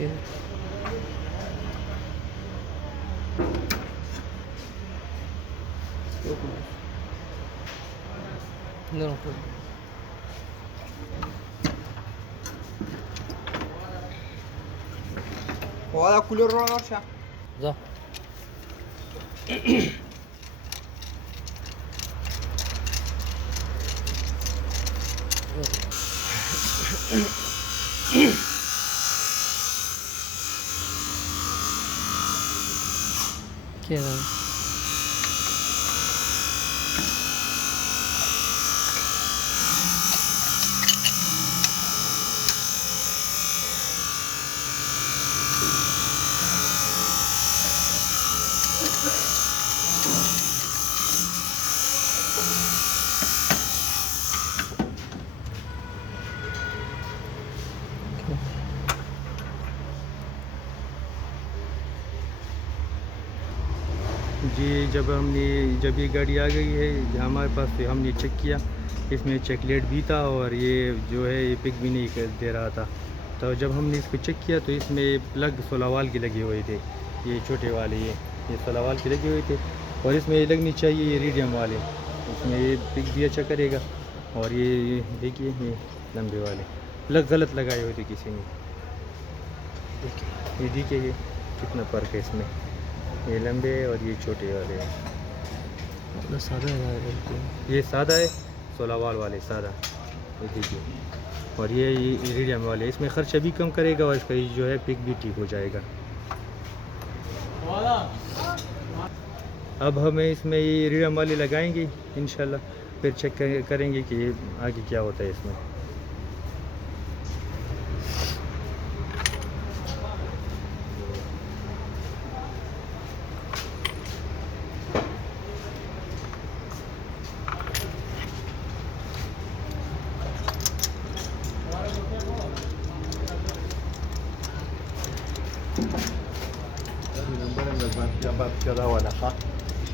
Okay no Valla kulor var. जा क्या जी जब ये गाड़ी आ गई है हमारे पास, तो हमने चेक किया, इसमें चॉकलेट भी था और ये जो है ये पिक भी नहीं दे रहा था। तो जब हमने इसको चेक किया तो इसमें प्लग 16 वाल के लगे हुए थे, ये छोटे वाले ये 16 वाल के लगे हुए थे, और इसमें ये लगनी चाहिए ये रीडियम वाले, इसमें ये पिक भी अच्छा करेगा। और ये देखिए ये लंबे वाले प्लग गलत लगाए हुए थे किसी ने, ये देखिए ये कितना फ़र्क है इसमें, ये लंबे और ये छोटे वाले हैं। मतलब सादा है ये सादा है 16 वाल वाले सादा, ये देखिए। और ये इरिडियम वाले, इसमें खर्चा भी कम करेगा और इसका जो है पिक भी ठीक हो जाएगा। अब हमें इसमें ये इरिडियम वाले लगाएंगे इंशाल्लाह, फिर चेक करेंगे कि आगे क्या होता है इसमें।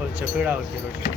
और चपेड़ा होती है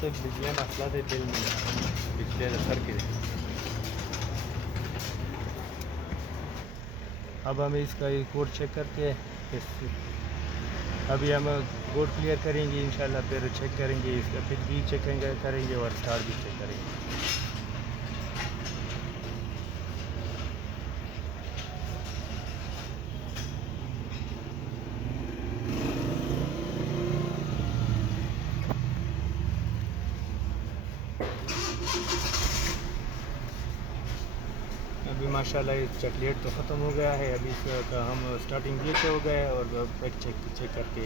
तक बिजली मसला थे दिल में पिछले सर के। अब हमें इसका कोड चेक करके अभी हम बोर्ड क्लियर करेंगे इंशाल्लाह, फिर चेक करेंगे इसका पिक भी चेक करेंगे और स्टार भी चेक करेंगे। अभी माशाल्लाह ये चॉकलेट तो ख़त्म हो गया है, अभी इसका हम स्टार्टिंग ये से हो गया है और पिक चेक करके